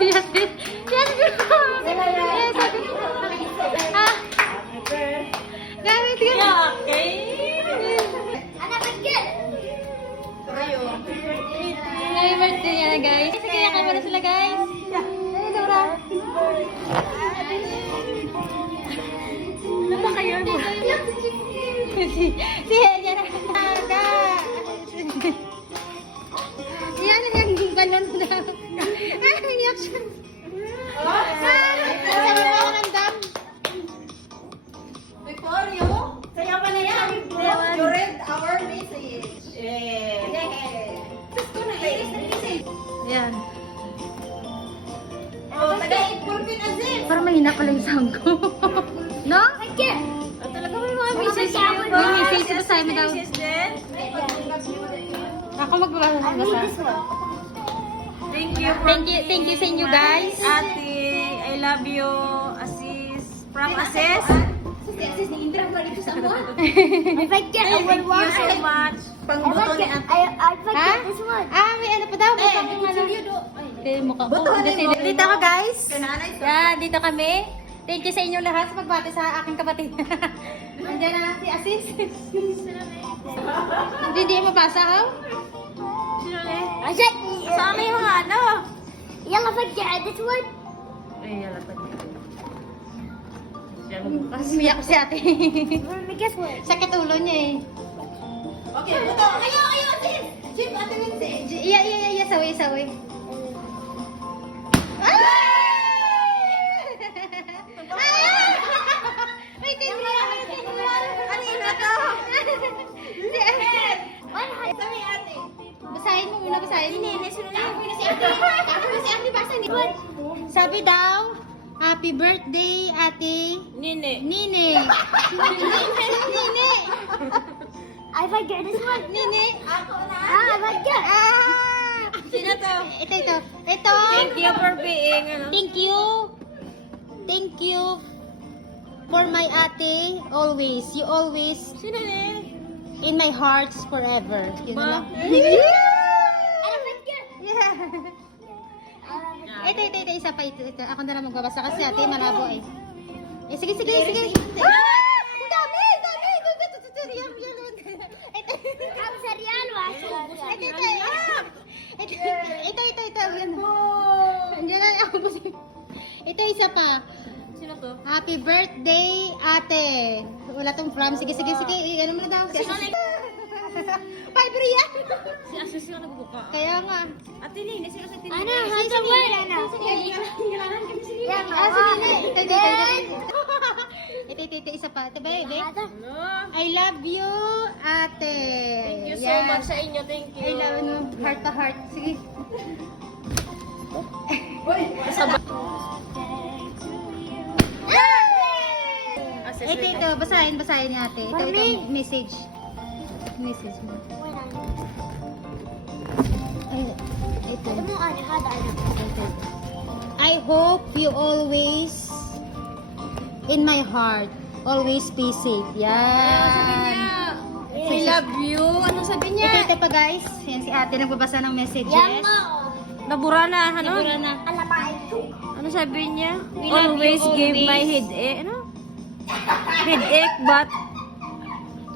Yes, yes. Yes, ah. Gamit ka. Okay. Happy birthday niya na, guys. Sige, yakap mo na sila, guys. Dali, Dora. Ano ba kayo mo? Si Henya na. Yan, yung balon na. Iyak siya. Sabi mo ako ng dam. Victorio, sayo pa na yan. You read our message. Yan. Oh, taga-ipulpin Aziz. Parang mahina pala yung sound ko. No? Talaga may mga message May message sa sa'yo mo daw. Ako magbabasa. Thank you Thank you sa inyo, guys. Ate, I love you. Asis. From Asis. Thank you so much. Pangbuto ni Ate. Ha? Ah, may ano pa daw. Basta kung ano. Hindi, mukha ko. Dito ka, guys. Yan, dito kami. Thank you sa inyong lahat sa pagbati sa aking kapatid. Nandiyan na si Asis. Hindi mabasa, ha? Sa amin yung mga ano. يلا فجع this one. Ay, yala pa niya. Kasi umiyak ko si ate. Guess what? Sakit ulo niya eh. Okay, buto. Ayaw, sis. Jim, ate Lindsay. Iya, saway. May tingnan. Ano yun ito? Sabi ate. Basahin mo muna, basahin mo. Ako na si ate. Basa ni. Sabi daw, happy birthday, ate Nine. Nine. Nine. I fajع this one. Nine. Ako na. I fajع. Sino to? Ito. Thank you for being, ano. Thank you for my ate always. You always Sino na? in my hearts forever. Yun na lang. أنا فجع. Yeah. Ito, isa pa ito. Ako na lang magbabasa kasi ate malabo eh. Sige. Ah! Ang dami. Ito. خمسة ريال وعشرة ريال. Ito. Yan. Andiyan na ako. Ito isa pa. Sino to? Happy birthday, ate. Wala tong from. Sige. Ano mo na daw? Si Ate. 5 real. Si Asis yung nagbubuka. Kaya nga. Ate Nine, sino sa Ate أنا هذا وين أنا؟ Ito, isa pa. Ito, baby. هذا. Ano? I love you, ate. Thank you so Yan. much sa inyo. Thank you. I love you. Heart to heart. Sige. Asis, Ito. Basahin ni ate. Ito, message. Message mo. وين أنا؟ Ay, ito. هذا مو أنا هذا أنا. I hope you always in my heart. Always be safe. Yan. I love you. Ano sabi niya? Ito pa guys. Yan si ate nagbabasa ng messages. يلا. Nabura na, ano? Siguro na. أنا معي. Ano sabi niya? We love you, Always give my always. headache. Ano? Headache, but...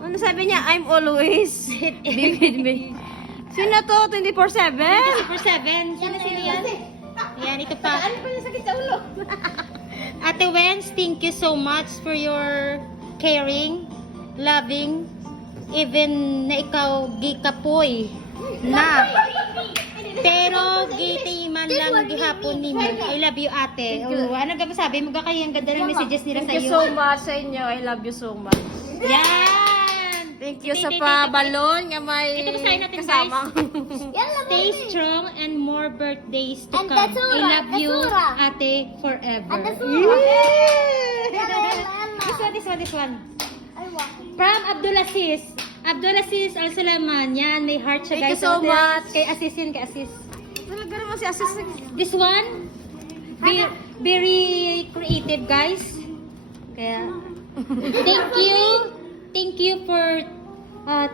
Ano sabi niya? I'm always be with me. Sino to? 24/7? 24/7. Sino yan? Yan, ito pa. Ano pa yung sakit sa ulo? Ate Wens, thank you so much for your caring, loving, even na ikaw gikapoy na. Pero giti man lang gihapon ni mo. I love you, ate. Oh, ano ka ba sabi mo? Kayo ang ganda ng messages nila sa Thank you iyo. so much sa inyo. I love you so much. Yan! Thank you sa pa-balon nga may Ito pa sa'yo natin, kasama. يلا Stay strong and more birthdays to And come. the surah, I love the you, surah. ate, forever. And the surah. Yeah! This one. أيوة. From Abdulaziz. Abdulaziz Al-Salaman. Yan, may heart siya, Thank guys. you so much. Kay Asis yun, kay Asis. Talaga naman si Asis. This one, very creative, guys. Kaya, thank you for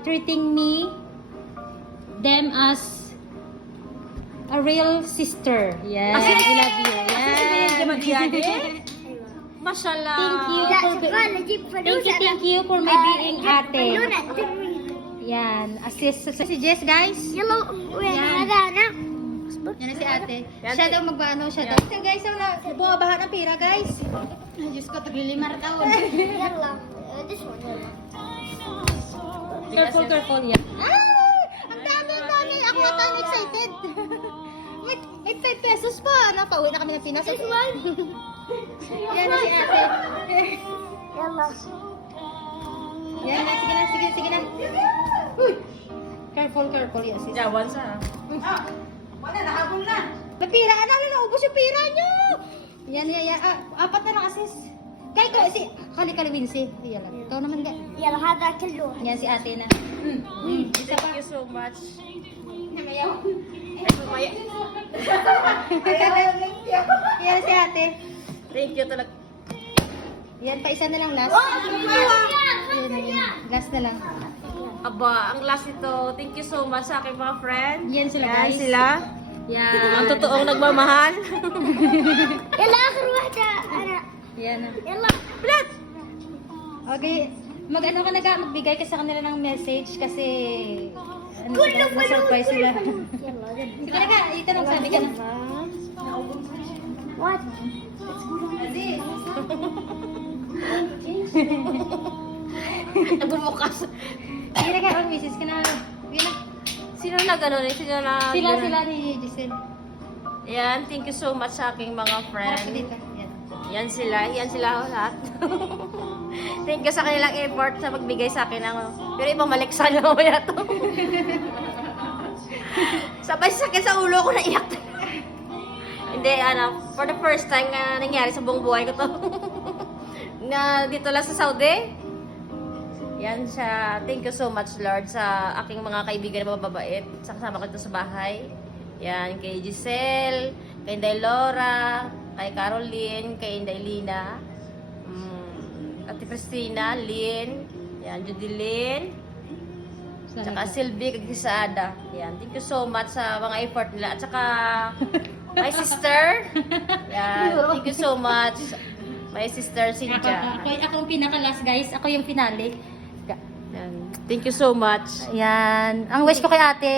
treating me, them as A real sister. Yan. I love you. Yan. Mashallah. Thank you thank you for my being ate. Yan. Assist si Jess, guys. Yellow. Yan. Yan. Yan na si ate. Yan. Siya daw magbaano, siya daw. So guys, bumabaha ng pira, guys. Diyos ko, taglilimar taon. Yellow. This one. Careful, yan. Ah! Ang dami. Ako ata excited. May 5 pesos pa. Ano, pauwi na kami ng Pinas. This one. Yan na si ate. Yellow. Yan na, sige na. Uy! Careful, yes. Jawan sa. Napira na, naubos yung pira nyo! Yan. Apat na lang asis. Kay ko, kali-kaliwin si. Yan lang. Ikaw naman, ga. Yellow. هذا كله. Yan si ate na. Isa pa. Thank you so much. Yan si ate. Thank you talaga. Yan pa, isa na lang last. Yan. Last na lang. Aba, ang last ito. Thank you so much sa aking mga friends. Yan sila, Yan guys. sila. Yan. Ang totoong nagmamahal. يلا آخر واحدة أنا. Yan na. يلا. Okay. Mag-ano ka magbigay ka sa kanila ng message kasi ano Gulo, sila, na-surprise sila. يلا. Sige na ka, itanong sabi ka na. What? Nagbubukas. Sige na ka, mag-message ka na. Sige na. Sino nag-ano rin? Sino na? Sila ni Giselle. Yan, thank you so much sa aking mga Harap ka friends. dito. Yan. Yan sila lahat. Thank you sa kanilang effort sa pagbigay sa akin ng, pero ibang maliksa na mamaya to. Sabay sakit sa ulo ko, naiyak. Hindi, for the first time na nangyari sa buong buhay ko to. Na dito lang sa Saudi. Yan siya. Thank you so much, Lord, sa aking mga kaibigan na mababait. Sa kasama ko dito sa bahay. Yan, kay Giselle, kay Inday Laura, kay Caroline, kay Inday Lina, Ate Christina, Lynn, yan, Judilyn, tsaka Sylvie, kay Sada. Yan, thank you so much sa mga effort nila. At saka, my sister, yan, thank you so much, my sister Cynthia. Ako ang pinaka-last, guys. Ako yung finale. Yan, thank you so much. Yan. Ang wish ko kay ate,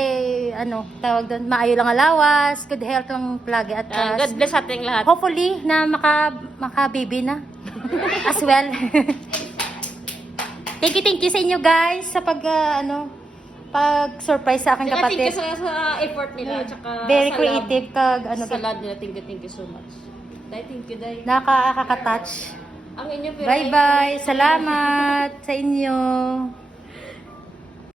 tawag doon, maayo lang alawas, good health ng plagi at God bless ating lahat. hopefully na maka-baby na as well. Thank you sa inyo guys sa pag-surprise sa aking Thank you kapatid. sa effort nila. At saka Very sa creative Sa love nila, thank you so much. Day, thank you, Day. Nakaka-touch. Ang inyo, pero Bye-bye. Salamat sa inyo.